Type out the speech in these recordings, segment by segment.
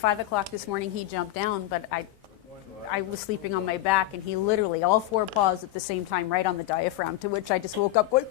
5 o'clock this morning, he jumped down, but I was sleeping on my back, and he literally, all 4 paws at the same time, right on the diaphragm, to which I just woke up going,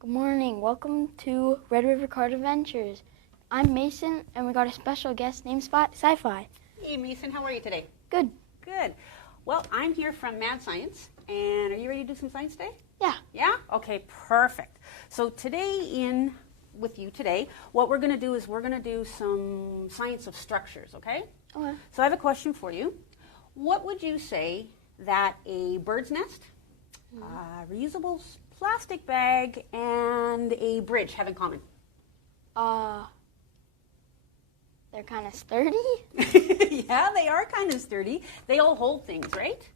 Good morning. Welcome to Red River Card Adventures. I'm Mason, and we got a special guest named Sci-Fi. Hey, Mason, how are you today? Good. Good. Well, I'm here from Mad Science, and are you ready to do some science today? Yeah. Yeah? Okay, perfect. So today with you today, what we're going to do is we're going to do some science of structures, okay? Okay. So I have a question for you. What would you say that a bird's nest, a reusable plastic bag, and a bridge have in common? They're kind of sturdy. Yeah, they are kind of sturdy. They all hold things, right?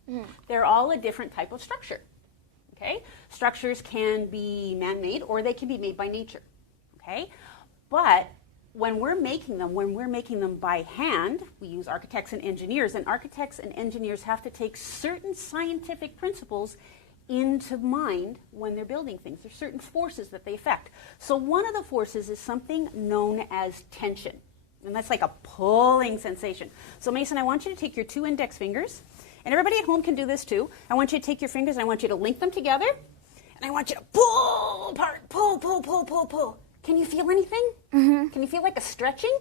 They're all a different type of structure. Okay? Structures can be man-made or they can be made by nature. Okay? But when we're making them by hand, we use architects and engineers, and architects and engineers have to take certain scientific principles into mind when they're building things. There's certain forces that they affect. So one of the forces is something known as tension. And that's like a pulling sensation. So Mason, I want you to take your 2 index fingers, and everybody at home can do this too. I want you to take your fingers and I want you to link them together, and I want you to pull apart, pull, pull, pull, pull, pull. Can you feel anything? Mm-hmm. Can you feel like a stretching?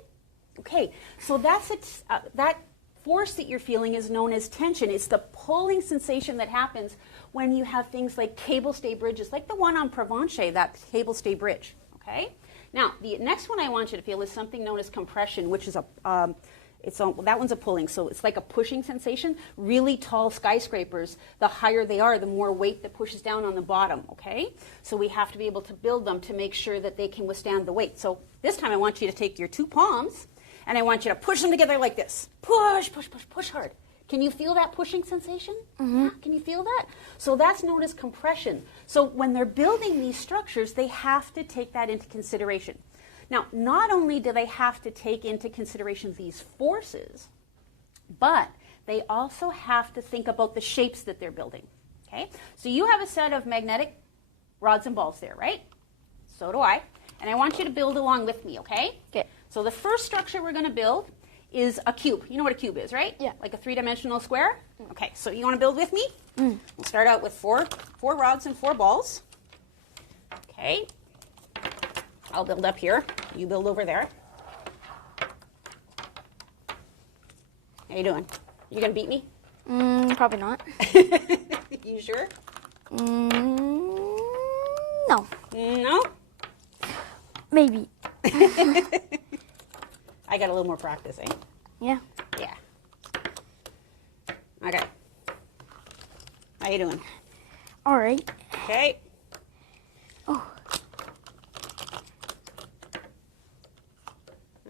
Okay, so that's it. That force that you're feeling is known as tension. It's the pulling sensation that happens when you have things like cable stay bridges, like the one on Provencher, that cable stay bridge. Okay. Now, the next one I want you to feel is something known as compression, which is that one's a pulling, so it's like a pushing sensation. Really tall skyscrapers, the higher they are, the more weight that pushes down on the bottom, okay? So we have to be able to build them to make sure that they can withstand the weight. So this time I want you to take your 2 palms, and I want you to push them together like this. Push, push, push, push hard. Can you feel that pushing sensation? Mm-hmm. Yeah, can you feel that? So that's known as compression. So when they're building these structures, they have to take that into consideration. Now, not only do they have to take into consideration these forces, but they also have to think about the shapes that they're building. Okay? So you have a set of magnetic rods and balls there, right? So do I. And I want you to build along with me, okay? Okay. So the first structure we're going to build is a cube. You know what a cube is, right? Yeah. Like a 3-dimensional square? Okay, so you want to build with me? We'll start out with four rods and 4 balls. Okay. I'll build up here. You build over there. How you doing? You going to beat me? Probably not. You sure? No. No? Maybe. I got a little more practice, eh? Yeah. Yeah. Okay. How you doing? All right. Okay. Oh.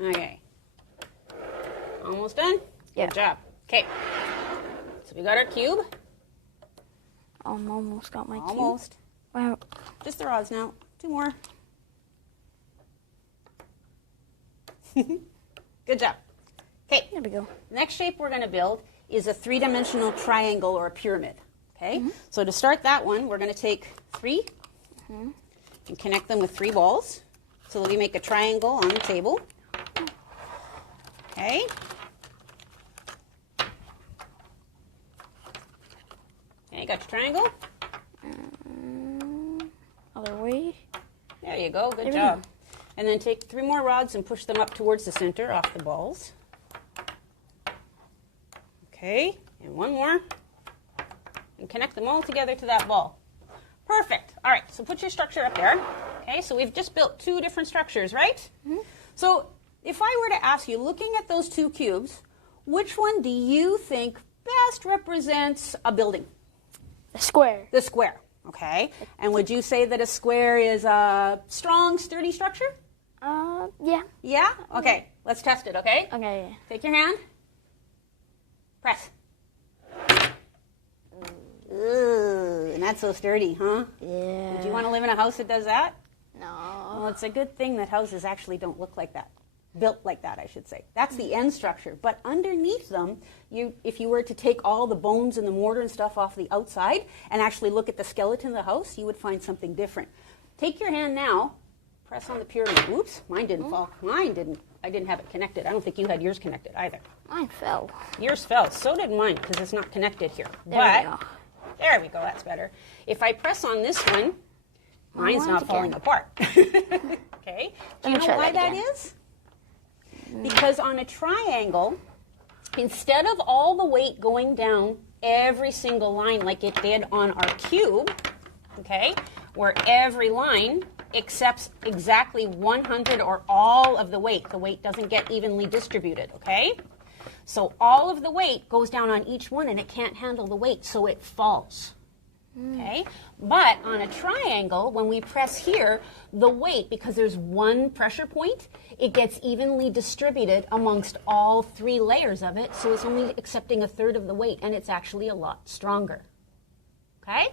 Okay. Almost done? Yeah. Good job. Okay. So we got our cube. Almost got my cube. Almost. Wow. Just the rods now. 2 more. Good job. Okay. There we go. Next shape we're going to build is a 3-dimensional triangle or a pyramid. Okay. So to start that one, we're going to take 3 and connect them with 3 balls so that we make a triangle on the table. Okay. Okay, got your triangle? Other way. There you go. Good There we job. And then take 3 more rods and push them up towards the center off the balls. Okay, and 1 more. And connect them all together to that ball. Perfect. All right, so put your structure up there. Okay, so we've just built 2 different structures, right? So if I were to ask you, looking at those 2 cubes, which one do you think best represents a building? The square. The square. Okay. And would you say that a square is a strong, sturdy structure? Yeah. Yeah? Okay. Let's test it, okay? Okay. Take your hand. Press. Ooh, not so sturdy, huh? Yeah. Do you want to live in a house that does that? No. Well, it's a good thing that houses actually don't look like that. Built like that, I should say. That's the end structure. But underneath them, if you were to take all the bones and the mortar and stuff off the outside and actually look at the skeleton of the house, you would find something different. Take your hand now, press on the pyramid. Oops, mine didn't fall. Mine didn't. I didn't have it connected. I don't think you had yours connected either. Mine fell. Yours fell. So did mine because it's not connected here. There we go. There we go. That's better. If I press on this one, mine's not falling apart. Okay. Do you know why that is? Because on a triangle, instead of all the weight going down every single line like it did on our cube, okay, where every line accepts exactly 100 or all of the weight. The weight doesn't get evenly distributed, okay? So all of the weight goes down on each one and it can't handle the weight, so it falls. Okay? But on a triangle, when we press here, the weight, because there's one pressure point, it gets evenly distributed amongst all 3 layers of it, so it's only accepting a third of the weight, and it's actually a lot stronger. Okay?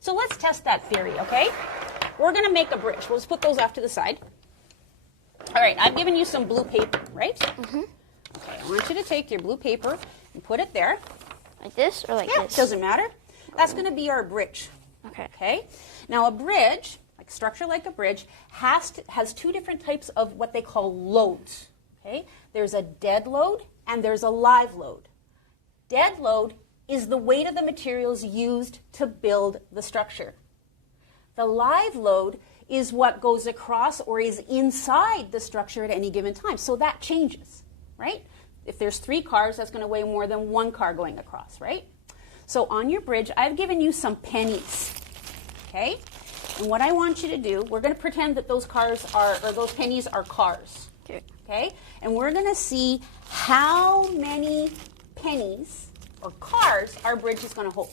So let's test that theory, okay? We're going to make a bridge. We'll just put those off to the side. All right, I've given you some blue paper, right? Mm-hmm. Okay, I want you to take your blue paper and put it there. Like this or like this? It doesn't matter. That's going to be our bridge. Okay. Now a bridge, like structure like a bridge, has 2 different types of what they call loads. Okay. There's a dead load and there's a live load. Dead load is the weight of the materials used to build the structure. The live load is what goes across or is inside the structure at any given time. So that changes, right? If there's 3 cars, that's going to weigh more than 1 car going across, right? So on your bridge, I've given you some pennies, okay? And what I want you to do, we're going to pretend that those pennies are cars, okay? And we're going to see how many pennies or cars our bridge is going to hold.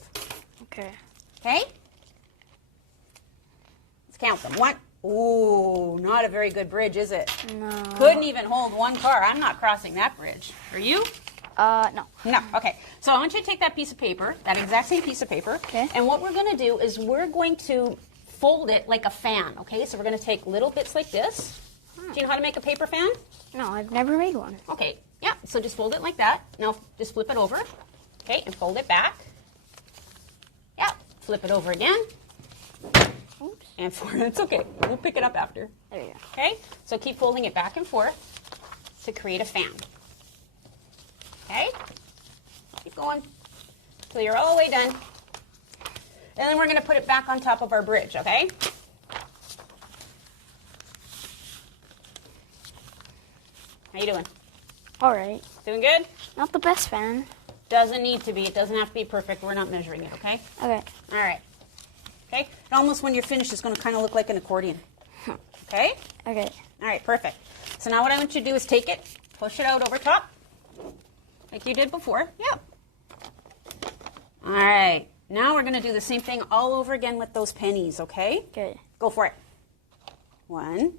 Okay. Okay? Let's count them. 1. Ooh, not a very good bridge, is it? No. Couldn't even hold 1 car. I'm not crossing that bridge. Are you? No. No. Okay. So I want you to take that piece of paper, that exact same piece of paper, okay. And what we're going to do is we're going to fold it like a fan, okay? So we're going to take little bits like this. Do you know how to make a paper fan? No, I've never made one. Okay. Yeah. So just fold it like that. Now just flip it over, okay, and fold it back. Yeah. Flip it over again. Oops. And it's okay. We'll pick it up after. There you go. Okay. So keep folding it back and forth to create a fan. Okay? Keep going until you're all the way done. And then we're going to put it back on top of our bridge, okay? How you doing? All right. Doing good? Not the best fan. Doesn't need to be. It doesn't have to be perfect. We're not measuring it, okay? Okay. All right. Okay? And almost when you're finished, it's going to kind of look like an accordion. Okay? Okay. All right, perfect. So now what I want you to do is take it, push it out over top. Like you did before. Yep. All right. Now we're going to do the same thing all over again with those pennies, okay? Okay. Go for it. 1,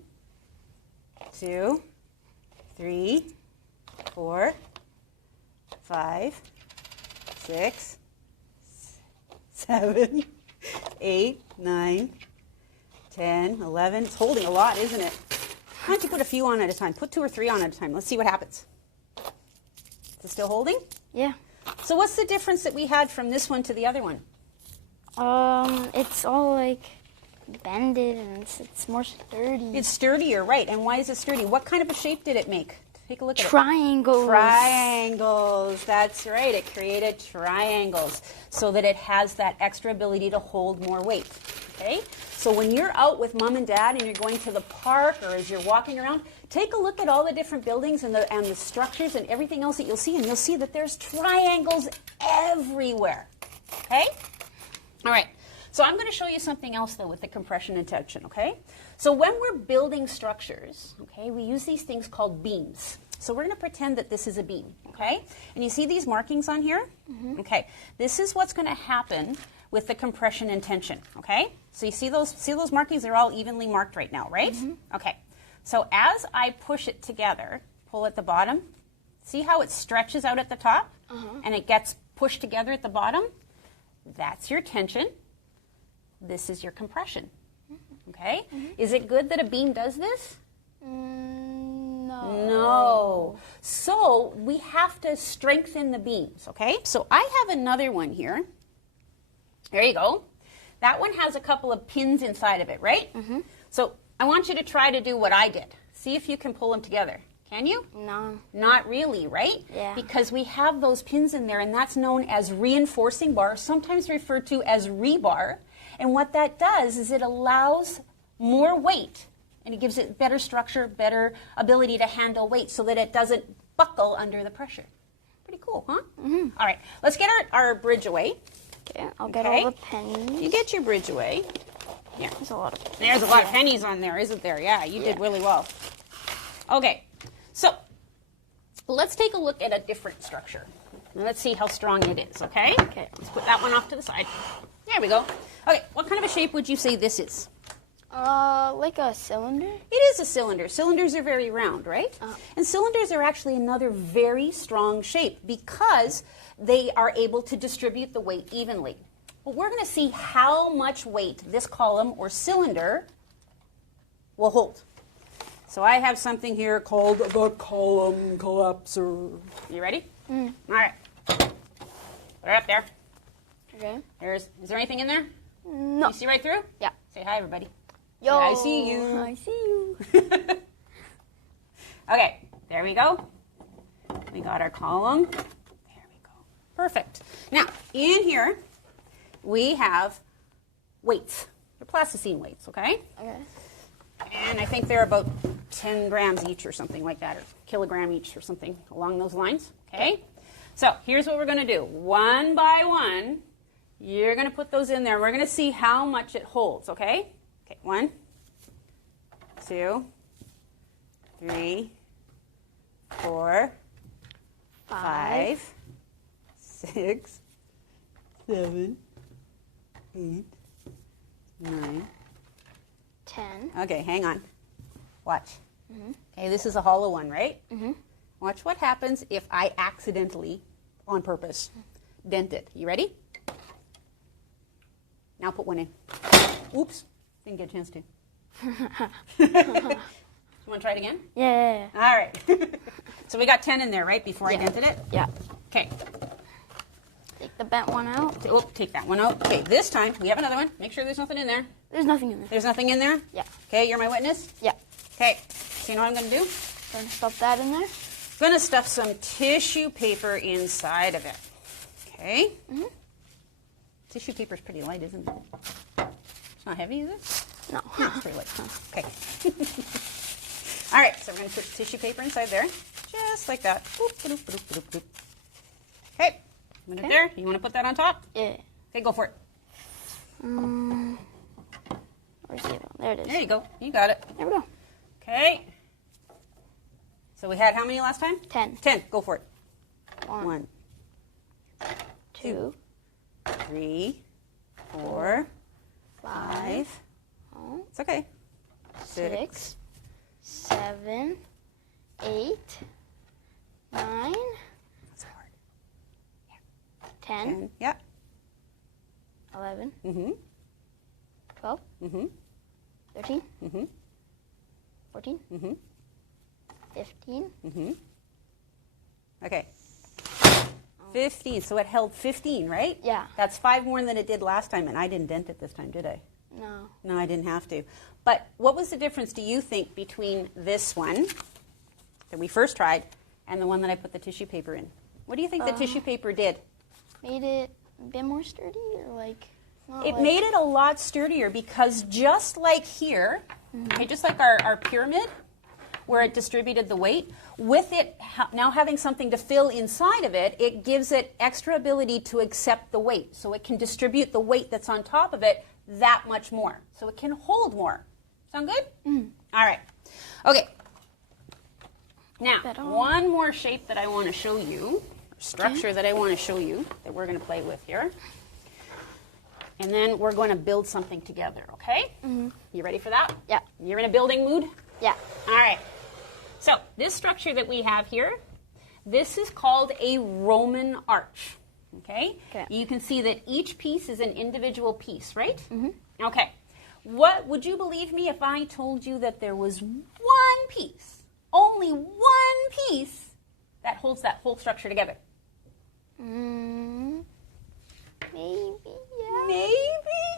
2, 3, 4, 5, 6, 7, 8, 9, 10, 11. It's holding a lot, isn't it? Why don't you put a few on at a time? Put 2 or 3 on at a time. Let's see what happens. Is it still holding? Yeah. So what's the difference that we had from this one to the other one? It's all like bended and it's more sturdy. It's sturdier, right. And why is it sturdy? What kind of a shape did it make? Take a look at Triangles. it. Triangles. That's right. It created triangles so that it has that extra ability to hold more weight. Okay? So when you're out with mom and dad and you're going to the park or as you're walking around, take a look at all the different buildings and the structures and everything else that you'll see, and you'll see that there's triangles everywhere. Okay? All right. So I'm going to show you something else, though, with the compression and tension, okay? So when we're building structures, okay, we use these things called beams. So we're going to pretend that this is a beam, okay? And you see these markings on here? Mm-hmm. Okay. This is what's going to happen with the compression and tension, okay? So you see those markings? They're all evenly marked right now, right? Mm-hmm. Okay. So as I push it together, pull at the bottom, see how it stretches out at the top? Uh-huh. And it gets pushed together at the bottom? That's your tension. This is your compression. Okay? Mm-hmm. Is it good that a beam does this? No. No. So we have to strengthen the beams, okay? So I have another one here. There you go. That one has a couple of pins inside of it, right? Mm-hmm. So I want you to try to do what I did. See if you can pull them together. Can you? No. Not really, right? Yeah. Because we have those pins in there, and that's known as reinforcing bar, sometimes referred to as rebar. And what that does is it allows more weight, and it gives it better structure, better ability to handle weight so that it doesn't buckle under the pressure. Pretty cool, huh? Mm-hmm. All right, let's get our bridge away. Okay, I'll get all the pennies. You get your bridge away. Yeah. There's a lot of. There's a lot of pennies on there, isn't there? Yeah, you did really well. Okay, so let's take a look at a different structure. Let's see how strong it is, okay? Okay. Let's put that one off to the side. There we go. Okay, what kind of a shape would you say this is? Like a cylinder? It is a cylinder. Cylinders are very round, right? And cylinders are actually another very strong shape because they are able to distribute the weight evenly. Well, we're going to see how much weight this column or cylinder will hold. So I have something here called the column collapser. You ready? All right. Put it up there. Okay. Is there anything in there? No. You see right through? Yeah. Say hi, everybody. Yo. I see you. I see you. Okay, there we go. We got our column. There we go. Perfect. Now, in here, we have weights. They're plasticine weights, okay? Okay. And I think they're about 10 grams each or something like that, or kilogram each or something along those lines, okay? So here's what we're going to do. One by one, you're going to put those in there. We're going to see how much it holds, okay? Okay, 1, 2, 3, 4, 5, 6, 7, 8, 9. 10. Okay, hang on. Watch. Okay, this is a hollow one, right? Watch what happens if I accidentally, on purpose, dent it. You ready? Now put one in. Oops. Didn't get a chance to. You want to try it again? Yeah. All right. So we got 10 in there, right, before I dented it? Yeah. Okay. Take the bent one out. Oh, take that one out. Okay, this time, we have another one. Make sure there's nothing in there. There's nothing in there. There's nothing in there? Yeah. Okay, you're my witness? Yeah. Okay, so you know what I'm going to do? Gonna stuff that in there. I'm going to stuff some tissue paper inside of it. Okay? Tissue paper's pretty light, isn't it? It's not heavy, is it? No. No, it's pretty light. Okay. All right, so we're going to put tissue paper inside there, just like that. Boop, ba-doop, ba-doop, ba-doop, ba-doop. Okay, put it there. You want to put that on top? Yeah. Okay, go for it. Where's the other one? There it is. There you go. You got it. There we go. Okay. So we had how many last time? 10. 10. Go for it. One, 1, 2, 3, 4, 5. oh, It's okay. 6, 7, 8, 9, That's hard. 10, 10. Yeah. 11, Mm-hmm. 12, Mm-hmm. 13, Mm-hmm. 14, Mm-hmm. 15. Mm-hmm. Okay. 15. So it held 15, right? Yeah. That's 5 more than it did last time, and I didn't dent it this time, did I? No. No, I didn't have to. But what was the difference, do you think, between this one that we first tried and the one that I put the tissue paper in? What do you think the tissue paper did? Made it a bit more sturdy, or like? Not It like, made it a lot sturdier because just like here, okay, just like our pyramid, where it distributed the weight, with it now having something to fill inside of it, it gives it extra ability to accept the weight. So it can distribute the weight that's on top of it that much more. So it can hold more. Sound good? All right. Okay. Now, one more shape that I want to show you, or structure that I want to show you, that we're going to play with here. And then we're going to build something together, okay? You ready for that? Yeah. You're in a building mood? Yeah. All right. So this structure that we have here, this is called a Roman arch, okay? You can see that each piece is an individual piece, right? Okay. What would you believe me if I told you that there was one piece, only one piece, that holds that whole structure together? Maybe, yeah. Maybe,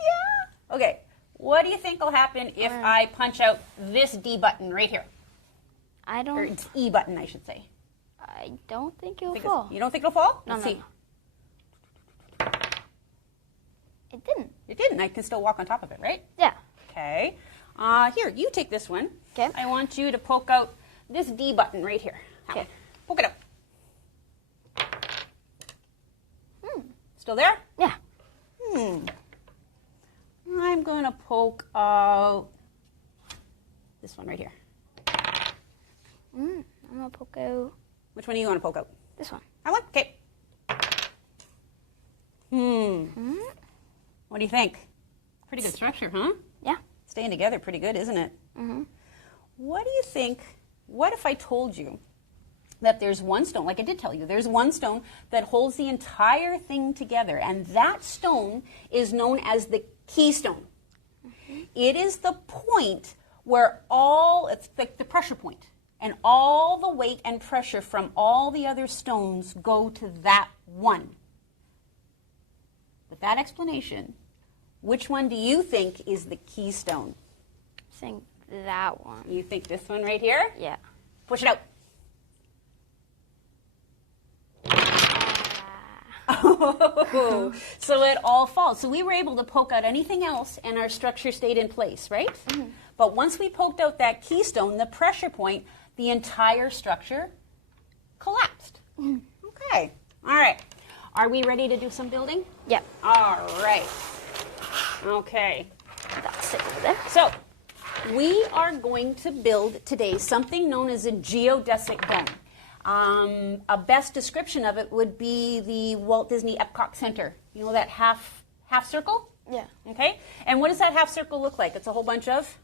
yeah. Okay. What do you think will happen if I punch out this D button right here? I Or don't. it's E button, I should say. I don't think it'll Think fall. you don't think it'll fall? No, Let's no, see. no. It didn't. It didn't. I can still walk on top of it, right? Yeah. Okay. Here, you take this one. Okay. I want you to poke out this D button right here. Okay. Poke it out. Still there? Yeah. I'm going to poke out this one right here. I'm going to poke out Which one do you want to poke out? this one. That one? Okay. What do you think? Pretty good structure, huh? Yeah. Staying together pretty good, isn't it? Mm-hmm. What do you think? What if I told you that there's one stone, like I did tell you, there's one stone that holds the entire thing together, and that stone is known as the keystone. It is the point where it's the pressure point, and all the weight and pressure from all the other stones go to that one. With that explanation, which one do you think is the keystone? I think that one. You think this one right here? Yeah. Push it out. Oh, so it all falls. So we were able to poke out anything else and our structure stayed in place, right? Mm-hmm. But once we poked out that keystone, the pressure point, the entire structure collapsed. Mm-hmm. Okay. All right. Are we ready to do some building? Yep. All right. Okay. That's it over there. So we are going to build today something known as a geodesic dome. A best description of it would be the Walt Disney Epcot Center. You know that half circle? Yeah. Okay. And what does that half circle look like? It's a whole bunch of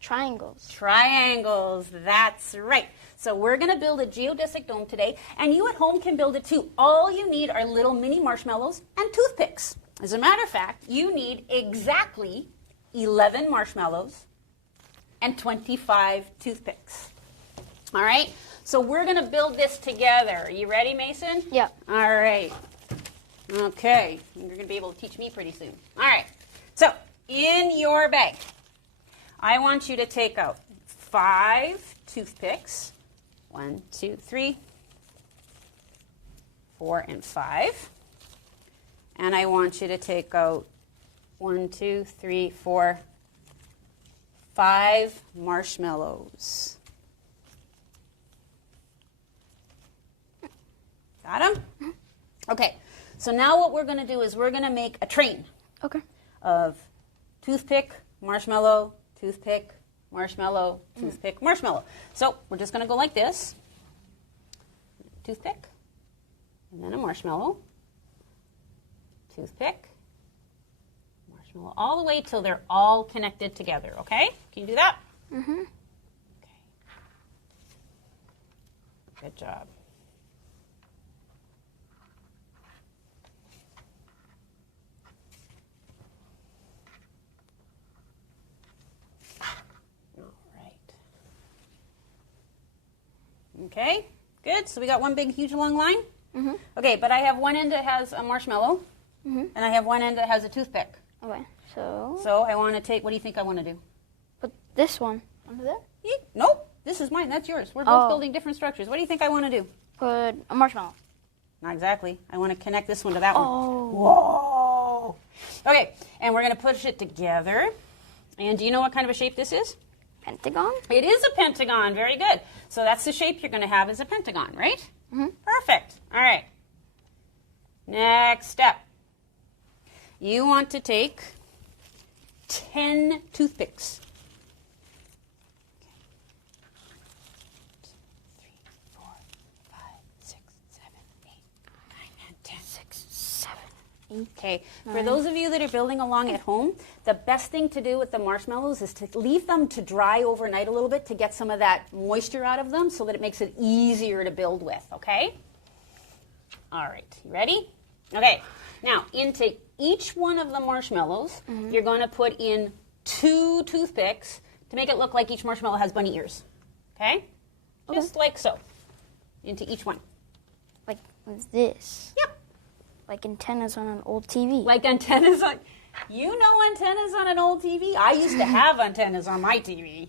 Triangles. triangles. That's right. So we're going to build a geodesic dome today, and you at home can build it too. All you need are little mini marshmallows and toothpicks. As a matter of fact, you need exactly 11 marshmallows and 25 toothpicks. All right? So we're going to build this together. Are you ready, Mason? Yep. All right. Okay. You're going to be able to teach me pretty soon. All right. So in your bag, I want you to take out 5 toothpicks. 1, 2, 3, 4, and 5. And I want you to take out 1, 2, 3, 4, 5 marshmallows. Got them? Okay. So now what we're going to do is we're going to make a train Okay. of toothpick, marshmallow, toothpick, marshmallow, toothpick, marshmallow. So we're just going to go like this. Toothpick, and then a marshmallow, toothpick, marshmallow, all the way till they're all connected together, okay? Can you do that? Mm-hmm. Okay. Good job. Okay, good. So we got one big, huge, long line. Mm-hmm. Okay, but I have one end that has a marshmallow, and I have one end that has a toothpick. Okay. So So I want to take, what do you think I want to do? put this one under there. Nope, this is mine, that's yours. We're both building different structures. What do you think I want to do? Put a marshmallow. Not exactly. I want to connect this one to that one. Oh. Whoa! Okay, and we're going to push it together. And do you know what kind of a shape this is? Pentagon. It is a pentagon. Very good. So that's the shape you're going to have as a pentagon, right? Mm-hmm. Perfect. All right. Next step. You want to take 10 toothpicks. 3, 4, 5, 6, 7, 8, 9, and 10. 6, 7, 8. Okay, for those of you that are building along at home, the best thing to do with the marshmallows is to leave them to dry overnight a little bit to get some of that moisture out of them so that it makes it easier to build with, okay? All right, you ready? Okay, now into each one of the marshmallows, you're going to put in 2 toothpicks to make it look like each marshmallow has bunny ears, okay? Just like so, into each one. Like this. Yep. Like antennas on an old TV. Like antennas on, you know antennas on an old TV? I used to have antennas on my TV.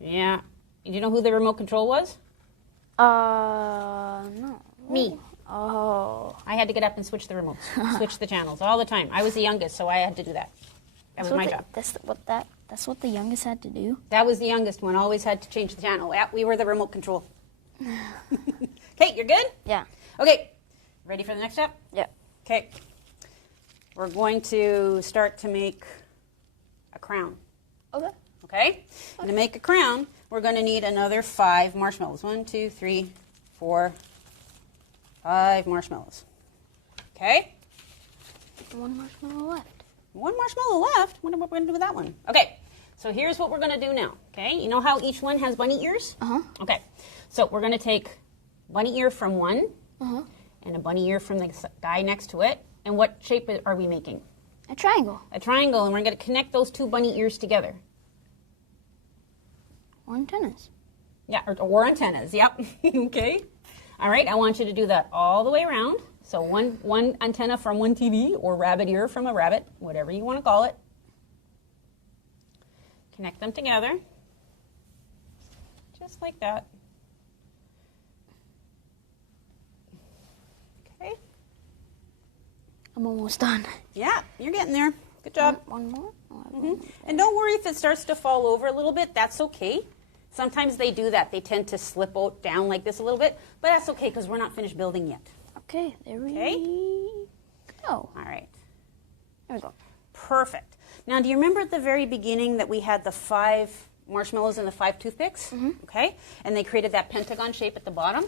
Yeah. Do you know who the remote control was? No. Me. Oh. I had to get up and switch the remotes, switch the channels all the time. I was the youngest, so I had to do that. That was my job. That's what the youngest had to do. That was the youngest one, always had to change the channel. Yeah, we were the remote control. Okay, you're good? Yeah. Okay, ready for the next step? Yeah. Okay. we're going to start to make a crown. Okay. Okay? And to make a crown, we're going to need another 5 marshmallows. 1, 2, 3, 4, 5 marshmallows. Okay? One marshmallow left. 1 marshmallow left. What are we going to do with that one? Okay. So here's what we're going to do now. Okay? You know how each one has bunny ears? Uh-huh. Okay. So we're going to take bunny ear from one Uh-huh. and a bunny ear from the guy next to it. And what shape are we making? A triangle. A triangle, and we're going to connect those 2 bunny ears together. Or antennas. Yeah, or antennas, yep. Okay. All right, I want you to do that all the way around. So one antenna from one TV or rabbit ear from a rabbit, whatever you want to call it. Connect them together. Just like that. Okay. I'm almost done. Yeah, you're getting there. Good job. One more? Oh, Mm-hmm. And don't worry if it starts to fall over a little bit, that's okay. Sometimes they do that. They tend to slip down like this a little bit, but that's okay because we're not finished building yet. Okay, there we Okay. go. All right. There we go. Perfect. Now, do you remember at the very beginning that we had the 5 marshmallows and the 5 toothpicks? Mm-hmm. Okay. And they created that pentagon shape at the bottom?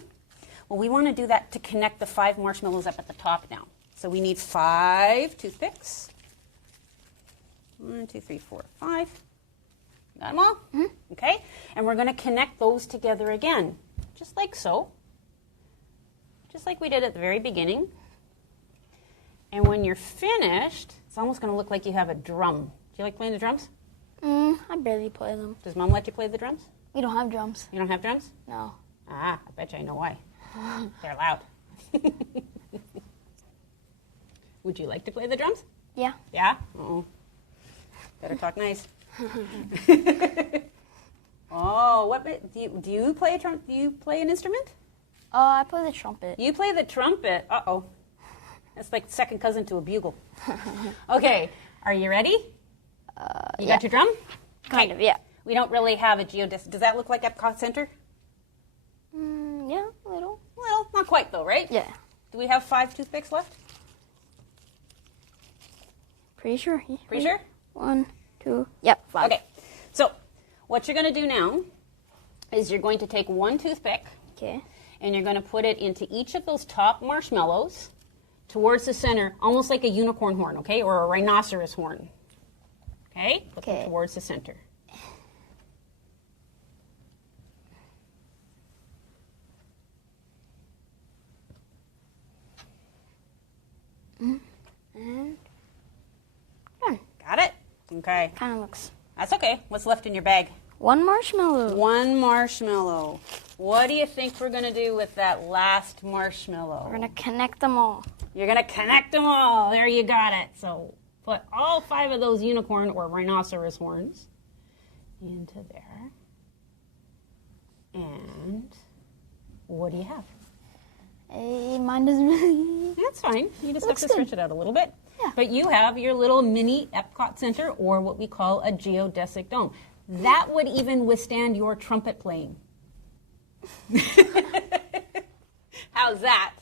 Well, we want to do that to connect the 5 marshmallows up at the top now. So we need 5 toothpicks. 1, 2, 3, 4, 5. Got them all? Mm-hmm. Okay. And we're going to connect those together again, just like so. Just like we did at the very beginning. And when you're finished, it's almost going to look like you have a drum. Do you like playing the drums? I barely play them. Does Mom let you play the drums? We don't have drums. You don't have drums? No. Ah, I bet you I know why. They're loud. Would you like to play the drums? Yeah. Yeah? Uh-oh. Better talk nice. Oh, what do you play do you play an instrument? I play the trumpet. You play the trumpet. Uh-oh. That's like second cousin to a bugle. Okay, are you ready? You got your drum? Kind of, yeah. We don't really have a geodesic. Does that look like Epcot Center? Yeah, a little. Well, not quite though, right? Yeah. Do we have 5 toothpicks left? Pretty sure. Pretty sure? 1, 2, yep, 5. Okay, so what you're going to do now is you're going to take 1 toothpick Okay. and you're going to put it into each of those top marshmallows towards the center, almost like a unicorn horn, okay, or a rhinoceros horn. Okay? Looking Okay. towards the center. And done. Got it? Okay. Kind of looks. That's okay. What's left in your bag? 1 marshmallow. 1 marshmallow. What do you think we're going to do with that last marshmallow? We're going to connect them all. You're going to connect them all. There you got it. So put all 5 of those unicorn or rhinoceros horns into there. And what do you have? Mine doesn't really. That's fine. You just have Looks to good. stretch it out a little bit. Yeah. But you have your little mini Epcot Center, or what we call a geodesic dome. That would even withstand your trumpet playing. How's that?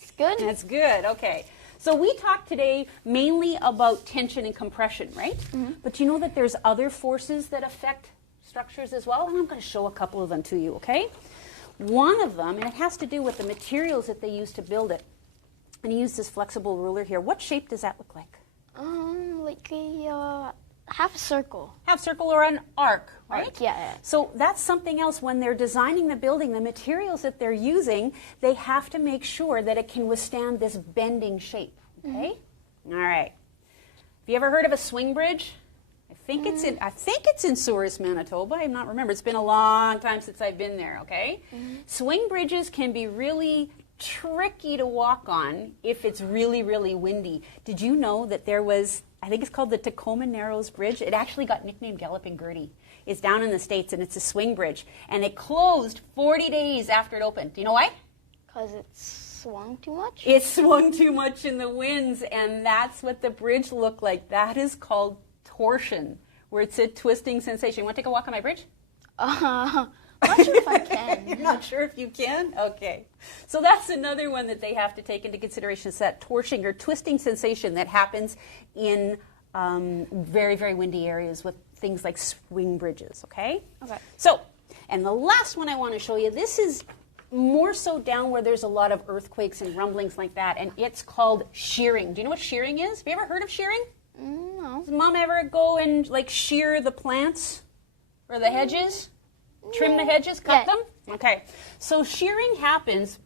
It's good. That's good. Okay. So we talked today mainly about tension and compression, right? Mm-hmm. But you know that there's other forces that affect structures as well, and I'm going to show a couple of them to you, okay? One of them, and it has to do with the materials that they use to build it. And I use this flexible ruler here. What shape does that look like? Like a half a circle. Half circle or an arc, right? Arc, yeah. So that's something else. When they're designing the building, the materials that they're using, they have to make sure that it can withstand this bending shape, okay? All right. Have you ever heard of a swing bridge? I think it's in Souris, Manitoba. I'm not remember. It's been a long time since I've been there, okay? Swing bridges can be really tricky to walk on if it's really, really windy. Did you know that there was, I think it's called the Tacoma Narrows Bridge. It actually got nicknamed Galloping Gertie. It's down in the States, and it's a swing bridge. And it closed 40 days after it opened. Do you know why? Because it swung too much? It swung too much in the winds, and that's what the bridge looked like. That is called torsion, where it's a twisting sensation. You want to take a walk on my bridge? I'm not sure if I can. You're not sure if you can? Okay. So that's another one that they have to take into consideration, is that torching or twisting sensation that happens in very, very windy areas with things like swing bridges, okay? Okay. So, and the last one I want to show you, this is more so down where there's a lot of earthquakes and rumblings like that, and it's called shearing. Do you know what shearing is? Have you ever heard of shearing? No. Does Mom ever go and like shear the plants or the hedges? Trim the hedges, cut them? Okay. So shearing happens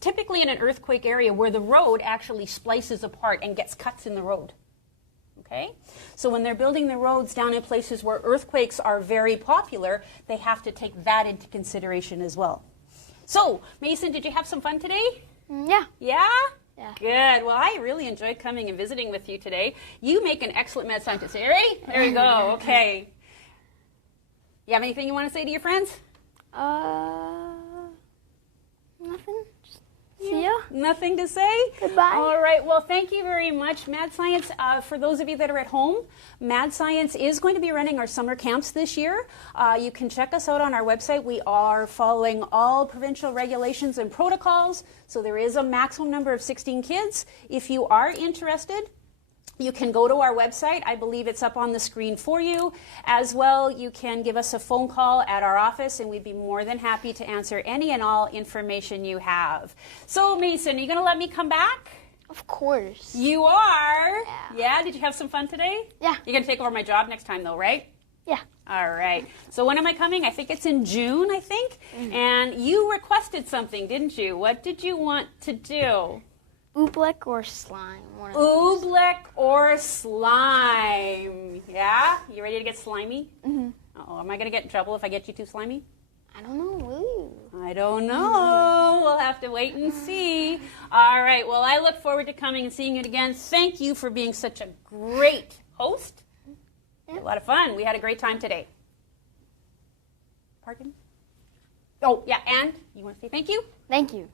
typically in an earthquake area where the road actually splices apart and gets cuts in the road. Okay? So when they're building the roads down in places where earthquakes are very popular, they have to take that into consideration as well. So, Mason, did you have some fun today? Yeah. Yeah? Yeah. Good. Well, I really enjoyed coming and visiting with you today. You make an excellent mad scientist. Right? There you go. Okay. You have anything you want to say to your friends? Nothing. Just see ya. Nothing to say? Goodbye. All right. Well, thank you very much, Mad Science. For those of you that are at home, Mad Science is going to be running our summer camps this year. You can check us out on our website. We are following all provincial regulations and protocols, so there is a maximum number of 16 kids. If you are interested, you can go to our website. I believe it's up on the screen for you. As well, you can give us a phone call at our office, and we'd be more than happy to answer any and all information you have. So, Mason, are you going to let me come back? Of course. You are? Yeah. Yeah? Did you have some fun today? Yeah. You're going to take over my job next time, though, right? Yeah. All right. So when am I coming? I think it's in June, I think. Mm-hmm. And you requested something, didn't you? What did you want to do? Oobleck or slime? One of those. Oobleck or slime. Yeah? You ready to get slimy? Mm-hmm. Uh-oh, am I going to get in trouble if I get you too slimy? I don't know. Will you? I don't know. We'll have to wait and see. All right. Well, I look forward to coming and seeing you again. Thank you for being such a great host. Yeah. A lot of fun. We had a great time today. Pardon? Oh, yeah. And you want to say thank you? Thank you.